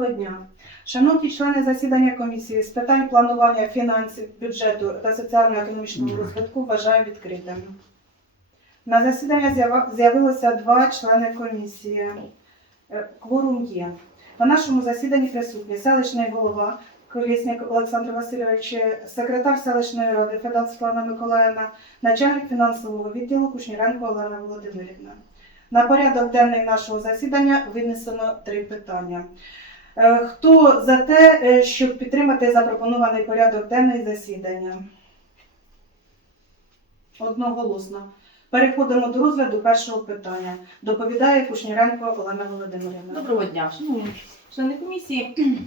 Доброго дня. Шановні члени засідання комісії з питань планування фінансів, бюджету та соціально-економічного розвитку вважаю відкритим. На засідання з'явилося два члени комісії. Е, Кворум є. На нашому засіданні присутні селищний голова Колєснік Олександр Васильович, секретар селищної ради Федал Світлана Миколаївна, начальник фінансового відділу Кушніренко Олена Володимирівна. На порядок денний нашого засідання винесено три питання. Е, Хто за те, е, щоб підтримати запропонований порядок денний засідання? Одноголосно. Переходимо до розгляду першого питання. Доповідає Кушніренко Олена Володимирівна. Доброго дня, шановні члени комісії.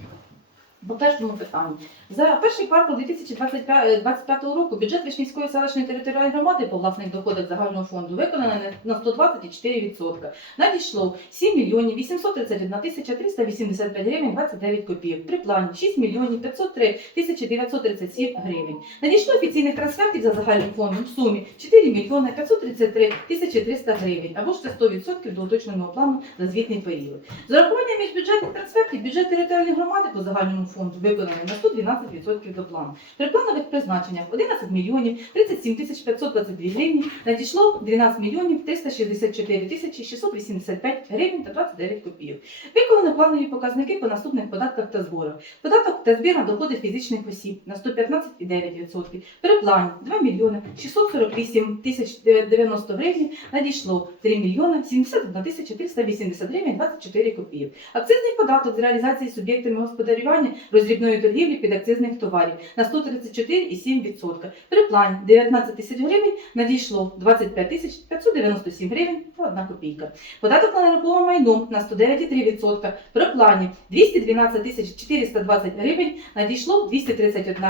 По першому питанню. За перший квартал 2025 року бюджет Вишнівської селищної територіальної громади по власних доходах загального фонду виконано на 124%. Надійшло 7 мільйонів 831 тисяча 385 гривень 29 копійок. При плані 6 мільйонів 503 тисячі 937 гривень. Надійшло офіційних трансфертів за загальним фондом в сумі 4 мільйони 533 тисячі 300 гривень, або ж це 100% до уточненого плану за звітний період. З урахуванням міжбюджетних трансфертів бюджет територіальної громади по загальному фонду виконаний на 112% до плану. При планових призначеннях 11 мільйонів 37 тисяч 522 гривні надійшло 12 мільйонів 364 тисячі 685 гривень та 29 копійок. Виконано планові показники по наступних податках та зборах. Податок та збір на доходи фізичних осіб на 115,9%. При плані 2 мільйони 648 тисяч 90 гривень надійшло 3 мільйони 71 тисяча 380 гривень 24 копійок. Акцизний податок з реалізації суб'єктами господарювання роздрібної торгівлі підакцизних товарів на 134,7%. При плані 19 тисяч гривень надійшло 25 тисяч 597 гривень та 1 копійка. Податок на нерухоме майно на 109,3%. При плані 212 тисяч 420 гривень надійшло 231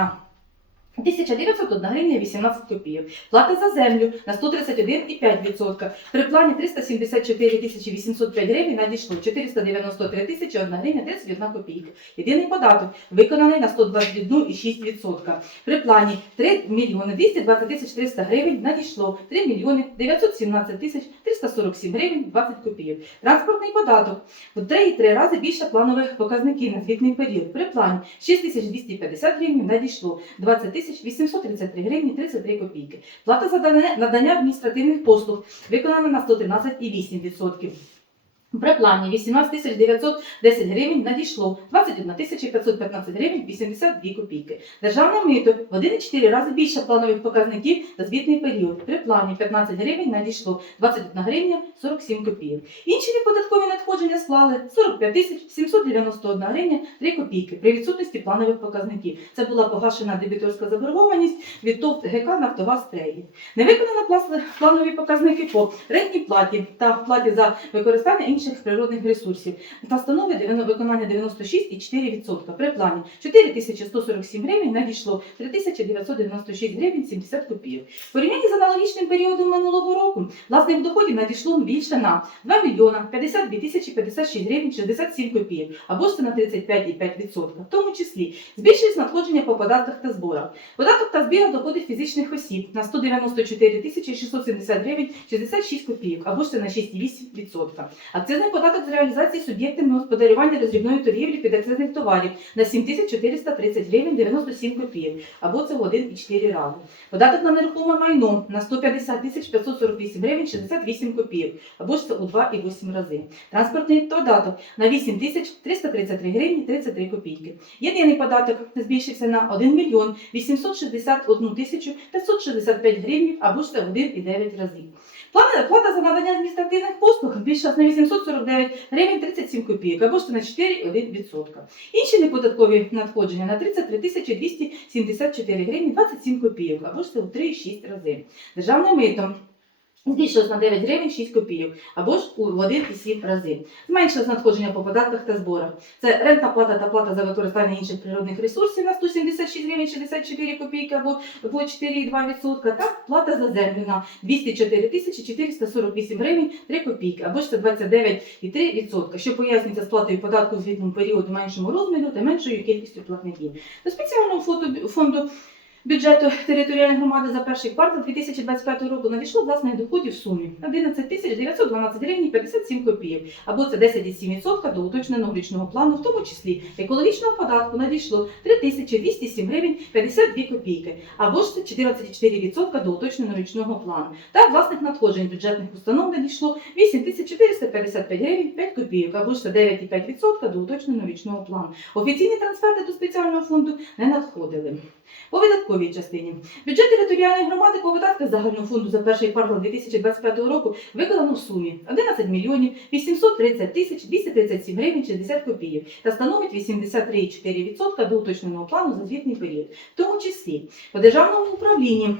1901 гривня 18 копійок. Плата за землю на 131,5%. При плані 374 тисячі 805 гривень надійшло 493 тисячі 1 гривня 31 копійка. Єдиний податок виконаний на 121,6%. При плані 3 мільйони 220 тисяч 300 гривень надійшло 3 мільйони 917 тисяч 347 гривень 20 копійок. Транспортний податок в 3,3 рази більше планових показників на звітний період. При плані 6250 гривень надійшло 20 тисяч 833 гривні 33 копійки. Плата за надання адміністративних послуг виконана на 113,8%. При плані 18 тисяч 910 гривень надійшло 21 тисяча 515 гривень 82 копійки. Державне мито в 1,4 рази більше планових показників за звітний період. При плані 15 гривень надійшло 21 гривня 47 копійок. Інші неподаткові надходження склали 45 тисяч 791 гривня 3 копійки при відсутності планових показників. Це була погашена дебіторська заборгованість від ТОВ ГК «Нафтогаз Трейдінг». Не виконано планові показники по рентній платі та платі за використання інших природних ресурсів та становить виконання 96,4%. При плані 4147 гривень надійшло 3996 гривень 70 копійок. Порівнянні з аналогічним періодом минулого року власних доходів надійшло більше на 2 мільйона 52 тисячі 56 гривень 67 копійок, або ж це на 35,5%. В тому числі збільшились надходження по податках та зборах. Податок та збір доходів фізичних осіб на 194 тисячі 670 гривень 66 копійок, або ж це на 6,8%. Акцизний податок з реалізації суб'єктами господарювання роздрібної торгівлі підакцизних товарів на 7430 гривень 97 копійок, або це в 1,4 рази. Податок на нерухоме майно на 150 тисяч 548 гривень 68 копійок, або ж це у 2,8 рази. Транспортний податок на 8 тисяч 333 гривні 33 копійки. Єдиний податок збільшився на 1 мільйон 861 тисячу 565 гривень, або ж це в 1,9 разів. Плата, за надання адміністративних послуг збільшилась на 849 гривень 37 копійок, або ж це на 4,1%. Інші неподаткові надходження на 33 тисячі 274 гривні 27 копійок, або ж це у 3,6 рази. Державне мито збільшилось на 9 гривень 6 копійок, або ж у 1,7 рази. Зменшилось надходження по податках та зборах. Це рентна плата та плата за використання інших природних ресурсів на 176 гривень 64 копійки або по 4,2%, та плата за землю на 204 тисячі 448 гривень 3 копійки, або ж це 29,3%, що пояснюється сплатою податку в звітному періоду меншому розміру та меншою кількістю платників. До спеціального фонду бюджету територіальної громади за перший квартал 2025 року надійшло власних доходів в сумі 11 тисяч 912 гривень 57 копійок, або це 10,7% до уточненого річного плану, в тому числі екологічного податку надійшло 3 тисячі 207 гривень 52 копійки, або ж це 14,4% до уточненого річного плану. Та власних надходжень бюджетних установ надійшло 8 тисяч 455 гривень 5 копійок, або ж це 9,5% до уточненого річного плану. Офіційні трансферти до спеціального фонду не надходили. По видатковій частині бюджет територіальної громади по видатках загального фонду за перший квартал 2025 року виконано в сумі 11 мільйонів 830 тисяч 237 гривень 60 копійок та становить 83,4% до уточненого плану за звітний період. В тому числі по державному управлінні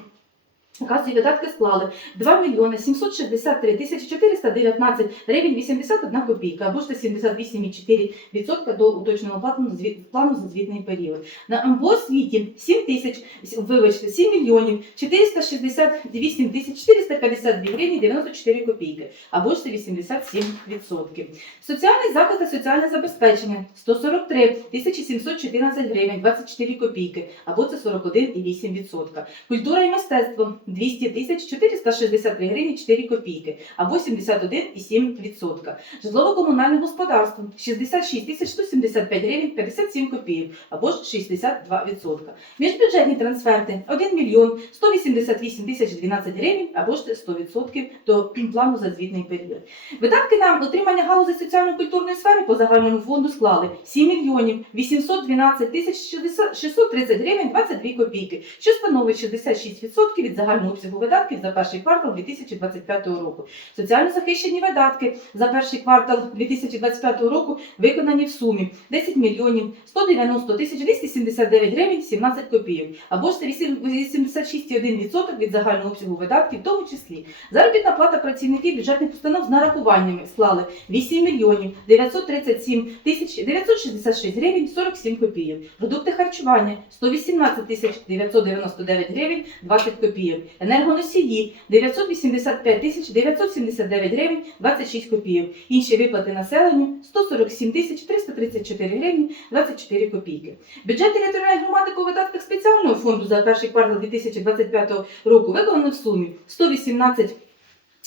Касові видатки склали 2 мільйони 763 тисячі 419 гривень 81 копійка, або ж це 78,4% до уточненого плану, плану за звітний період. На в освіті 7 тисяч, вибачте, 7 мільйонів 468 тисяч 452 гривні 94 копійки, або ж це 87%. Соціальний захист та соціальне забезпечення 143 тисячі 714 гривень 24 копійки, або це 41,8%. Культура і мистецтво 200 тисяч 463 гривні 4 копійки, або 71,7%. Житлово-комунальне господарство 66 тисяч 175 гривень 57 копійок, або ж 62%. Міжбюджетні трансферти 1 мільйон 188 тисяч 12 гривень, або ж 100% до плану за звітний період. Видатки на утримання галузі соціально-культурної сфери по загальному фонду склали 7 мільйонів 812 тисяч 60 630 гривень 22 копійки, що становить 66% від загального обсягу видатків за перший квартал 2025 року. Соціально захищені видатки за перший квартал 2025 року виконані в сумі 10 мільйонів 190 тисяч 279 гривень 17 копійок, або ж це 86,1% від загального обсягу видатків, в тому числі заробітна плата працівників бюджетних установ з нарахуваннями склали 8 мільйонів 937 тисяч 966 гривень 47 копійок. Продукти харчування 118 тисяч 999 гривень 20 копійок. Енергоносії 985 тисяч 979 гривень 26 копійок. Інші виплати населенню 147 тисяч 334 гривні 24 копійки. Бюджет територіальної громади по видатках спеціального фонду за перший квартал 2025 року виконано в сумі 118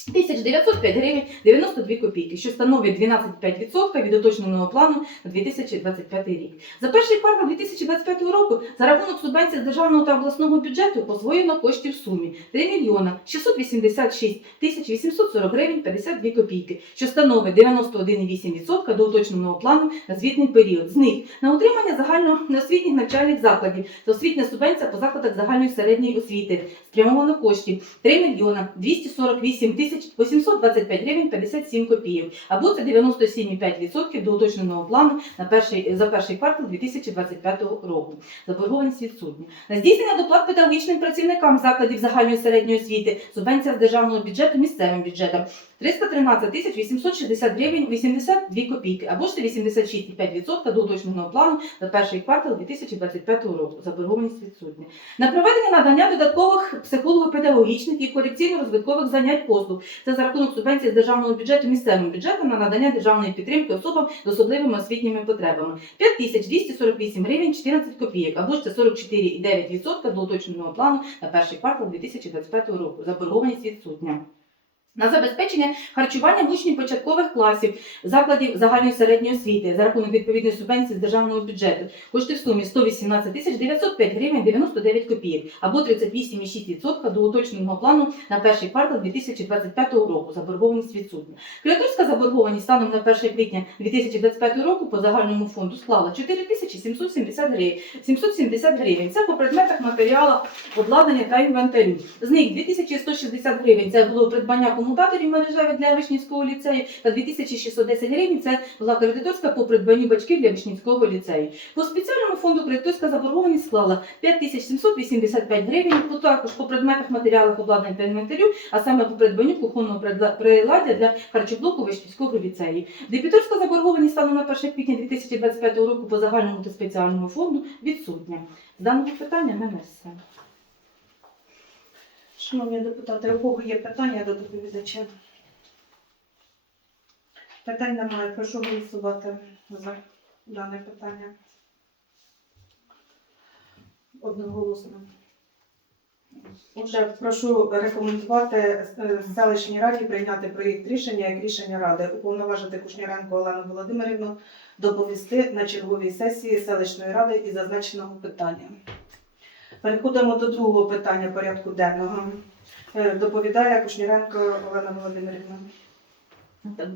1905 гривень 92 копійки, що становить 12,5% від уточненого плану на 2025 рік. За перший квартал 2025 року за рахунок субвенцій з державного та обласного бюджету посвоєно коштів в сумі 3 мільйона 686 тисяч 840 гривень 52 копійки, що становить 91,8% до уточненого плану на звітний період. З них на утримання загальноосвітніх навчальних закладів та освітня субвенція по закладах загальної середньої освіти спрямовано коштів 3 мільйона 248 тисяч 825 гривень 57 копійок, або це 97,5% до уточненого плану на перший, за перший квартал 2025 року. Заборгованість відсутня. На здійснення доплат педагогічним працівникам закладів загальної середньої освіти субвенція з державного бюджету місцевим бюджетам 313 тисяч 860 гривень 82 копійки, або ж це 86,5% до уточненого плану за перший квартал 2025 року. Заборгованість відсутня. На проведення надання додаткових психолого-педагогічних і корекційно-розвиткових занять послуг. Це за рахунок субвенції з державного бюджету місцевим бюджетом на надання державної підтримки особам з особливими освітніми потребами. 5248 гривень 14 копійок, або ж це 44,9% до уточненого плану на перший квартал 2025 року. Заборгованість відсутня. На забезпечення харчування учнів початкових класів закладів загальної середньої освіти за рахунок відповідної субвенції з державного бюджету кошти в сумі 118 тисяч 905 гривень 99 копійок або 38,6% до уточненого плану на перший квартал 2025 року. Заборгованість відсутня. Кредиторська заборгованість станом на 1 квітня 2025 року по загальному фонду склала 4 тисячі 770 гривень. 770 гривень. Це по предметах матеріалах обладнання та інвентарю. З них 2160 гривень це було придбання комутаторів мережевих для Вишнівського ліцею та 2610 гривень це була кредиторська по придбанню батьків для Вишнівського ліцею. По спеціальному фонду кредиторська заборгованість склала 5785 гривень, також по предметах матеріалах обладнання та інвентарю, а саме по придбанню кухонного приладдя для харчоблоку Вишнівського ліцею. Дебіторська заборгованість станом на 1 квітня 2025 року по загальному та спеціальному фонду відсутня. З даного питання мене все. Шановні депутати, у кого є питання до доповідача? Питань немає. Прошу голосувати за дане питання. Одноголосно. Отже, прошу рекомендувати е, селищній раді прийняти проєкт рішення як рішення ради, уповноважити Кушніренко Олену Володимирівну доповісти на черговій сесії селищної ради із зазначеного питання. Переходимо до другого питання порядку денного. Е, Доповідає Кушніренко Олена Володимирівна.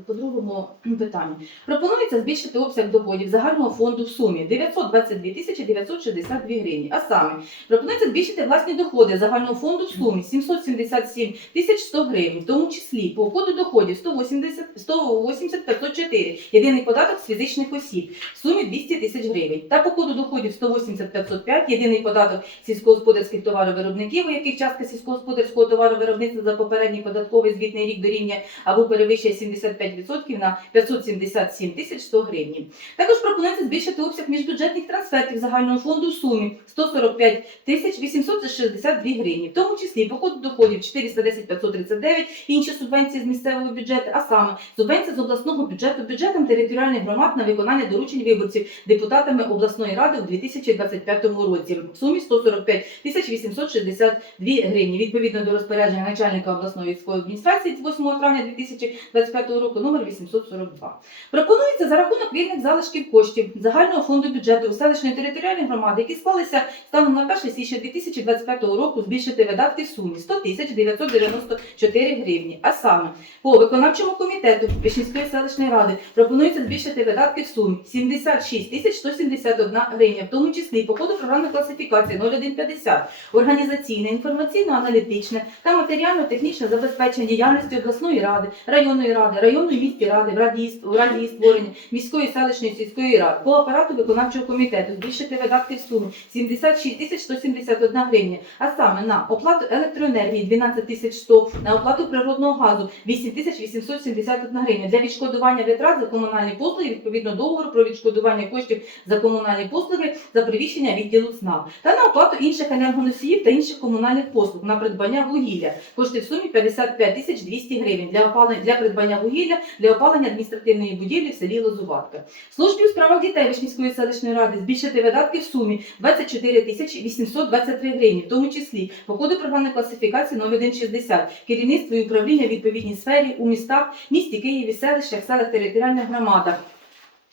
По другому питанню. Пропонується збільшити обсяг доходів загального фонду в сумі 922 тисячі 962 гривні. А саме, пропонується збільшити власні доходи загального фонду в сумі 777 тисяч 100 гривень, в тому числі по коду доходів 180, 180 504, єдиний податок з фізичних осіб в сумі 200 тисяч гривень. Та по коду доходів 180 505, єдиний податок сільськогосподарських товаровиробників, у яких частка сільськогосподарського товаровиробництва за попередній податковий звітний рік дорівнює або перевищує 75% на 577 тисяч 100 гривень. Також пропонується збільшити обсяг міжбюджетних трансфертів загального фонду в сумі 145 тисяч 862 гривні, в тому числі по коду доходів 410 539, інші субвенції з місцевого бюджету, а саме субвенція з обласного бюджету бюджетом територіальних громад на виконання доручень виборців депутатами обласної ради у 2025 році в сумі 145 тисяч 862 гривні. Відповідно до розпорядження начальника обласної військової адміністрації з 8 травня 2025 року номер 842. Пропонується за рахунок вільних залишків коштів загального фонду бюджету селищної територіальної громади, які склалися станом на 1 січня 2025 року, збільшити видатки в сумі 100 тисяч 994 гривні. А саме по виконавчому комітету Вишнівської селищної ради пропонується збільшити видатки в сумі 76 тисяч 171 гривня, в тому числі по ходу програмної класифікації 0150 організаційне, інформаційно-аналітичне та матеріально-технічне забезпечення діяльності обласної ради, районної ради, районної міської ради, в раді, в раді її створення, міської селищної сільської ради по апарату виконавчого комітету збільшити видатки в сумі 76 тисяч 171 гривня, а саме на оплату електроенергії 12 тисяч 100, на оплату природного газу 8 тисяч 871 гривня для відшкодування витрат за комунальні послуги відповідно договору про відшкодування коштів за комунальні послуги за приміщення відділу СНАП та на оплату інших енергоносіїв та інших комунальних послуг на придбання вугілля. Кошти в сумі 55 тисяч 200 гривень для опалення для придбання вугілля для опалення адміністративної будівлі в селі Лозуватка. Службі у справах дітей Вишнівської селищної ради збільшити видатки в сумі 24 тисячі 823 гривні, в тому числі по коду програмної класифікації 0160, керівництво і управління в відповідній сфері у містах, місті Києві, селищах, селах, територіальних громадах.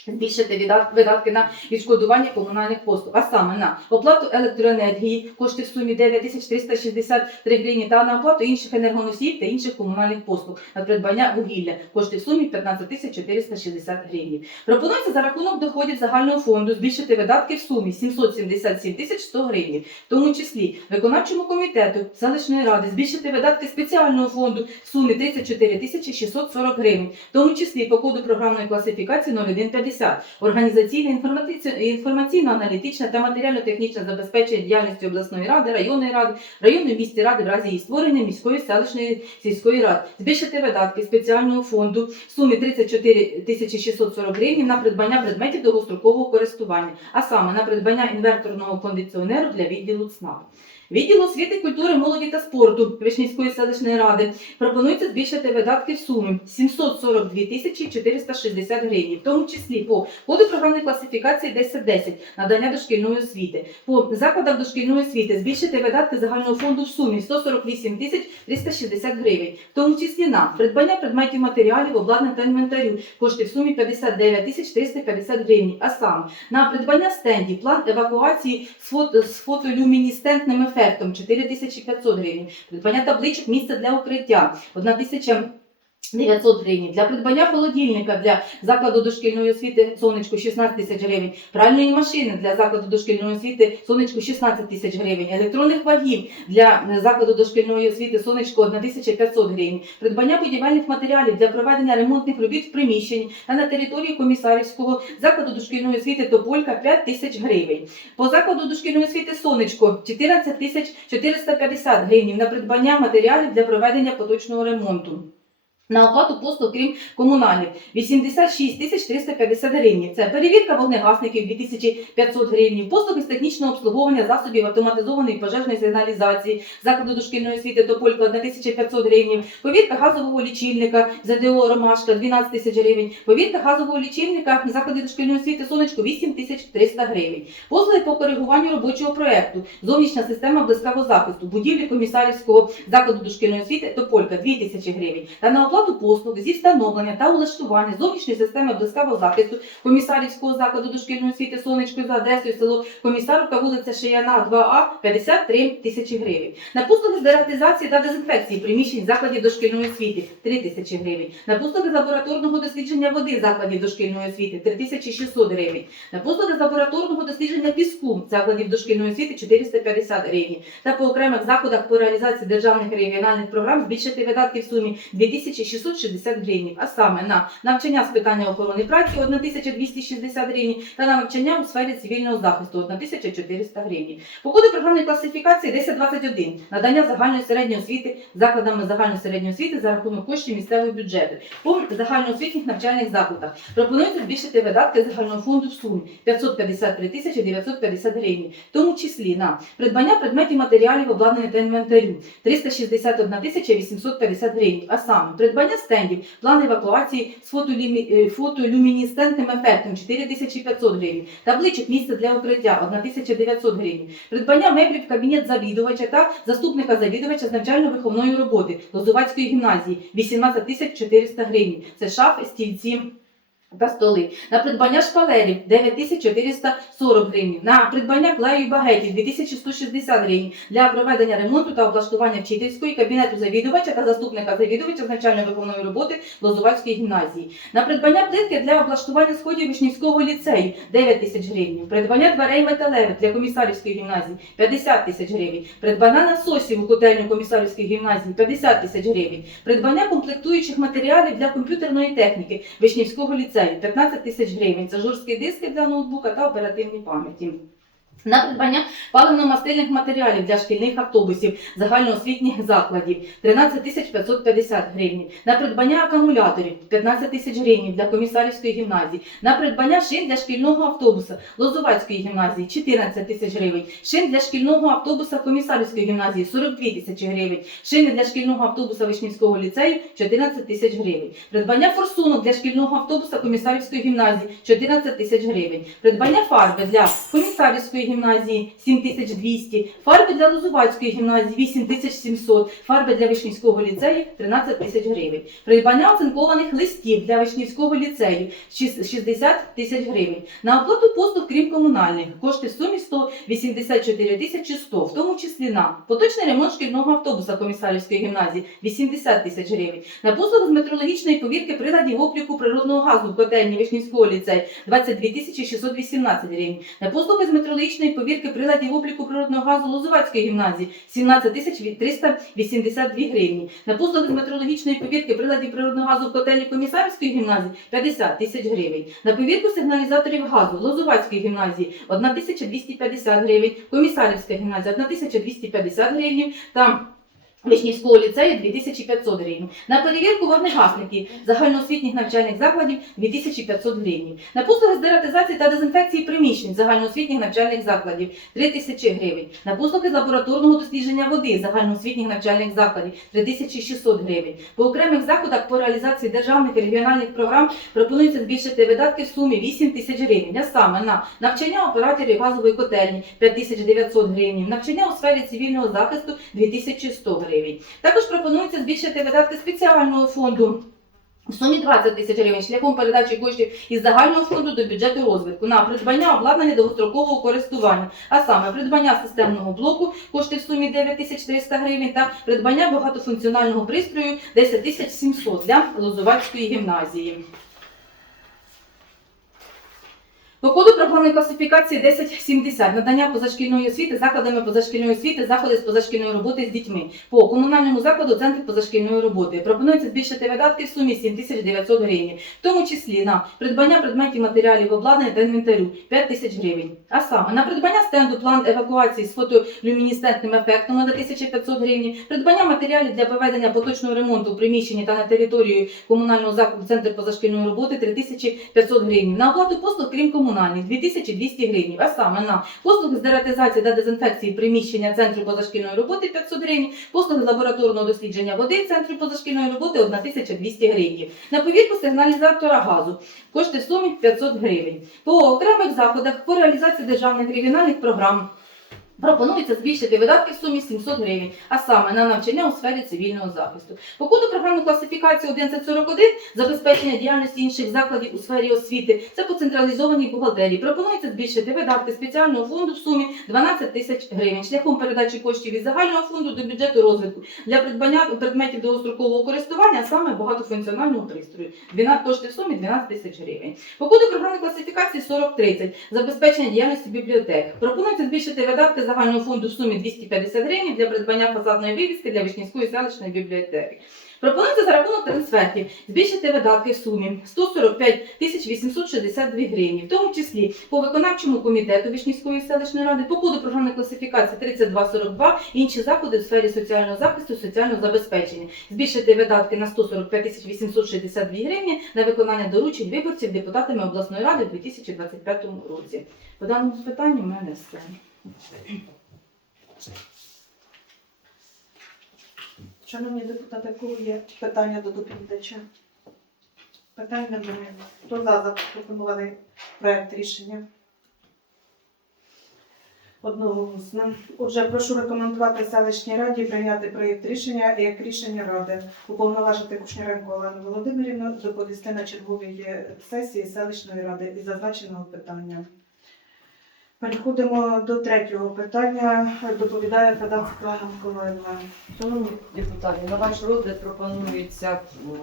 Збільшити видатки на відшкодування комунальних послуг, а саме на оплату електроенергії, кошти в сумі 9363 гривні та на оплату інших енергоносіїв та інших комунальних послуг на придбання вугілля, кошти в сумі 15 460 гривень. Пропонується за рахунок доходів загального фонду збільшити видатки в сумі 777 тисяч 100 гривень, в тому числі виконавчому комітету селищної ради збільшити видатки спеціального фонду в сумі 34 тисячі 640 гривень, в тому числі по коду програмної класифікації 0150, організаційне, інформаційно-аналітичне та матеріально-технічне забезпечення діяльності обласної ради, районної ради, районної міської ради в разі її створення міської селищної сільської ради, збільшити видатки спеціального фонду в сумі 34 тисячі 640 гривень на придбання предметів довгострокового користування, а саме на придбання інверторного кондиціонеру для відділу ЦНАП. Відділ освіти, культури, молоді та спорту Вишнівської селищної ради пропонується збільшити видатки в сумі 742 тисячі 460 гривень, в тому числі по коду програмної класифікації 1010 надання дошкільної освіти. По закладах дошкільної освіти збільшити видатки загального фонду в сумі 148 тисяч 360 гривень, в тому числі на придбання предметів матеріалів, обладнань та інвентарю, кошти в сумі 59 тисяч 350 гривень, а саме на придбання стендів, план евакуації з, фото, з фотолюміністентним ефектом 4500 гривень, придбання табличок місця для укриття 1000 900 гривень. Для придбання холодильника для закладу дошкільної освіти сонечко 16 тисяч гривень, пральної машини для закладу дошкільної освіти сонечко 16 тисяч гривень, електронних вагів для е, закладу дошкільної освіти сонечко 1500 гривень, придбання будівельних матеріалів для проведення ремонтних робіт в приміщенні та на території комісарівського закладу дошкільної освіти Тополька 5 тисяч гривень. По закладу дошкільної освіти сонечко 14 тисяч 450 гривень на придбання матеріалів для проведення поточного ремонту. На оплату послуг, крім комунальних, 86 тисяч 350 гривень. Це перевірка вогнегасників 2500 гривень, послуги з технічного обслуговування засобів автоматизованої пожежної сигналізації, закладу дошкільної освіти Тополька 1500 гривень, повірка газового лічильника ЗДО Ромашка 12 тисяч гривень, повірка газового лічильника закладу дошкільної освіти Сонечко 8300 гривень. Послуги по коригуванню робочого проекту, зовнішня система близького захисту, будівлі комісарівського закладу дошкільної освіти Тополька 2000 гривень. Та на оплату послуг зі встановлення та улаштування зовнішньої системи близького захисту комісарівського закладу дошкільної освіти Сонечко за адресою село Комісарівка, вулиця Шияна, 2А, 53 тисячі гривень. На послуги з дератизації та дезінфекції приміщень закладів дошкільної освіти 3 тисячі гривень. На послуги з лабораторного дослідження води закладів дошкільної освіти 3600 гривень. На послуги з лабораторного дослідження піску закладів дошкільної освіти 450 гривень. Та по окремих заходах по реалізації державних регіональних програм збільшити видатки в сумі 2660 гривень, а саме на навчання з питання охорони праці 1260 гривень. Та на навчання у сфері цивільного захисту 1400 гривень. По коду програмної класифікації 1021 надання загальної середньої освіти закладами загальної середньої освіти за рахунок коштів місцевого бюджету. По загальноосвітніх навчальних закладах пропонується збільшити видатки загального фонду в сумі 553 тисячі 950 гривень, в тому числі на придбання предметів матеріалів обладнання та інвентарю 361 тисяча 850 гривень, а саме придбання стендів, план евакуації з фотолюмі- е, фотолюмінесцентним ефектом 4500 гривень, табличок місце для укриття 1900 гривень, придбання меблів в кабінет завідувача та заступника завідувача з навчально-виховної роботи Лозувацької гімназії 18 400 гривень. Це шаф, стільці. Та столи. На придбання шпалерів 9440 гривень, на придбання клею і багетів 2160 гривень. Для проведення ремонту та облаштування вчительської кабінету завідувача та заступника завідувача з навчально-виховної роботи Лозувацької гімназії, на придбання плитки для облаштування сходів Вишнівського ліцею 9 тисяч гривень, придбання дверей металевих для комісарівської гімназії 50 тисяч гривень, придбання насосів у котельню комісарівської гімназії 50 тисяч гривень, придбання комплектуючих матеріалів для комп'ютерної техніки Вишнівського ліцею 15 тисяч гривень. Це жорсткі диски для ноутбука та оперативні пам'яті. На придбання паливно-мастильних матеріалів для шкільних автобусів загальноосвітніх закладів 13 тисяч 550 гривень. На придбання акумуляторів 15 тисяч гривень для комісарівської гімназії. На придбання шин для шкільного автобуса Лозувацької гімназії 14 тисяч гривень. Шин для шкільного автобуса комісарівської гімназії 42 тисячі гривень. Шини для шкільного автобуса Вишнівського ліцею 14 тисяч гривень. Придбання форсунок для шкільного автобуса комісарівської гімназії 14 тисяч гривень. Придбання фарби для комісарівської гімназії 7200, фарби для Лозувацької гімназії 8700, фарби для Вишнівського ліцею 13 тисяч гривень. Придбання оцинкованих листів для Вишнівського ліцею 60 тисяч гривень. На оплату послуг, крім комунальних, кошти в сумі 184 тисячі 100, в тому числі на поточний ремонт шкільного автобуса комісарівської гімназії 80 тисяч гривень. На послуги з метрологічної повірки приладів обліку природного газу в котельні Вишнівського ліцею 22 тисячі 618 гривень. На послуги з метрологічної повірки приладів обліку природного газу Лозувацької гімназії 17 тисяч 382 гривні. На послуги з метрологічної повірки приладів природного газу в котельні Комісарівської гімназії 50 тисяч гривень. На повірку сигналізаторів газу Лозувацької гімназії 1250 гривень, Комісарівська гімназія 1250 гривень та Вишнівського ліцею 2500 гривень. На перевірку вогнегасників загальноосвітніх навчальних закладів 2500 гривень. На послуги з дератизації та дезінфекції приміщень загальноосвітніх навчальних закладів 3000 гривень. На послуги з лабораторного дослідження води загальноосвітніх навчальних закладів 3600 гривень. По окремих заходах по реалізації державних і регіональних програм пропонується збільшити видатки в сумі 8 тисяч гривень, а саме на навчання операторів газової котельні 5900 гривень, навчання у сфері цивільного захисту 2100 гривень. Також пропонується збільшити видатки спеціального фонду. В сумі 20 тисяч гривень шляхом передачі коштів із загального фонду до бюджету розвитку на придбання обладнання довгострокового користування, а саме придбання системного блоку кошти в сумі 9 тисяч 300 гривень та придбання багатофункціонального пристрою 10 тисяч 700 для Лозувацької гімназії. По коду програмної класифікації 1070 надання позашкільної освіти закладами позашкільної освіти, заходи з позашкільної роботи з дітьми. По комунальному закладу центр позашкільної роботи пропонується збільшити видатки в сумі 7900 гривень, в тому числі на придбання предметів матеріалів обладнання та інвентарю 5 тисяч гривень. А саме на придбання стенду план евакуації з фотолюмінесцентним ефектом на 1500 гривень, придбання матеріалів для проведення поточного ремонту в приміщенні та на території комунального закладу центр позашкільної роботи 3500 гривень. На оплату послуг, крім комунальних, 2200 гривень. А саме на послуги з дератизації та дезінфекції приміщення центру позашкільної роботи 500 гривень, послуги лабораторного дослідження води центру позашкільної роботи 1200 гривень. На повірку сигналізатора газу кошти в сумі 500 гривень. По окремих заходах по реалізації державних регіональних програм Пропонується збільшити видатки в сумі 700 гривень, а саме на навчання у сфері цивільного захисту. По коду програмної класифікації 1141 забезпечення діяльності інших закладів у сфері освіти. Це по централізованій бухгалтерії. Пропонується збільшити видатки спеціального фонду в сумі 12 тисяч гривень шляхом передачі коштів від загального фонду до бюджету розвитку для придбання предметів довгострокового користування, а саме багатофункціонального пристрою. 12 кошти в сумі 12 тисяч гривень. По коду програмної класифікації 4030 забезпечення діяльності бібліотек. Пропонується збільшити видатки загального фонду в сумі 250 гривень для придбання фасадної вивіски для Вишнівської селищної бібліотеки. Пропонується за рахунок трансфертів збільшити видатки в сумі 145 тисяч 862 гривні, в тому числі по виконавчому комітету Вишнівської селищної ради, по коду програмної класифікації 3242, інші заходи в сфері соціального захисту, соціального забезпечення. Збільшити видатки на 145 тисяч 862 гривні на виконання доручень виборців депутатами обласної ради у 2025 році. По даному питанню в мене все. Шановні депутати, кого є питання до доповідача? Питань немає. Хто за запропонований проект рішення? Одноголосно. Отже, прошу рекомендувати селищній раді прийняти проєкт рішення як рішення ради уповноважити Кушніренко Олену Володимирівну доповісти на черговій сесії селищної ради із зазначеного питання. Переходимо до третього питання. Доповідає Федор Світлана Миколаївна. Шановні депутати, на ваш розгляд пропонується м,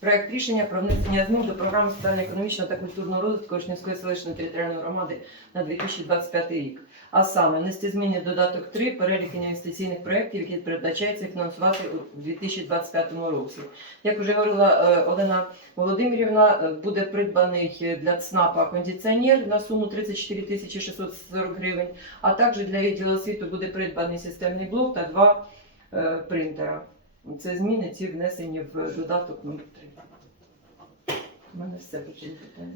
проект рішення про внесення змін до програми соціально-економічного та культурного розвитку Вишнівської селищної територіальної громади на 2025 рік. А саме внести зміни додаток 3 перелік інвестиційних проєктів, які передбачається фінансувати у 2025 році. Як вже говорила е, Олена Володимирівна, е, буде придбаний для ЦНАПа кондиціонер на суму 34 тисячі 640 гривень, а також для відділу освіти буде придбаний системний блок та два е, принтера. Це зміни ці внесені в додаток номер 3. У мене все цьому.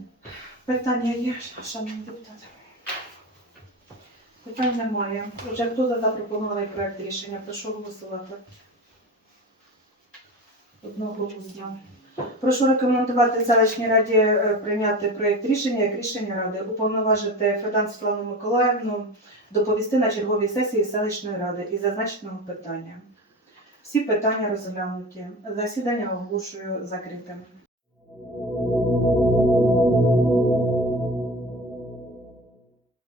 Питання є, шановні депутати? Питань немає. Отже, хто за запропонований проект рішення? Прошу голосувати. Одного голосу. Прошу рекомендувати селищній раді е, прийняти проєкт рішення як рішення ради, уповноважити Федан Світлану Миколаївну доповісти на черговій сесії селищної ради із зазначеного питання. Всі питання розглянуті. Засідання оголошую закритим.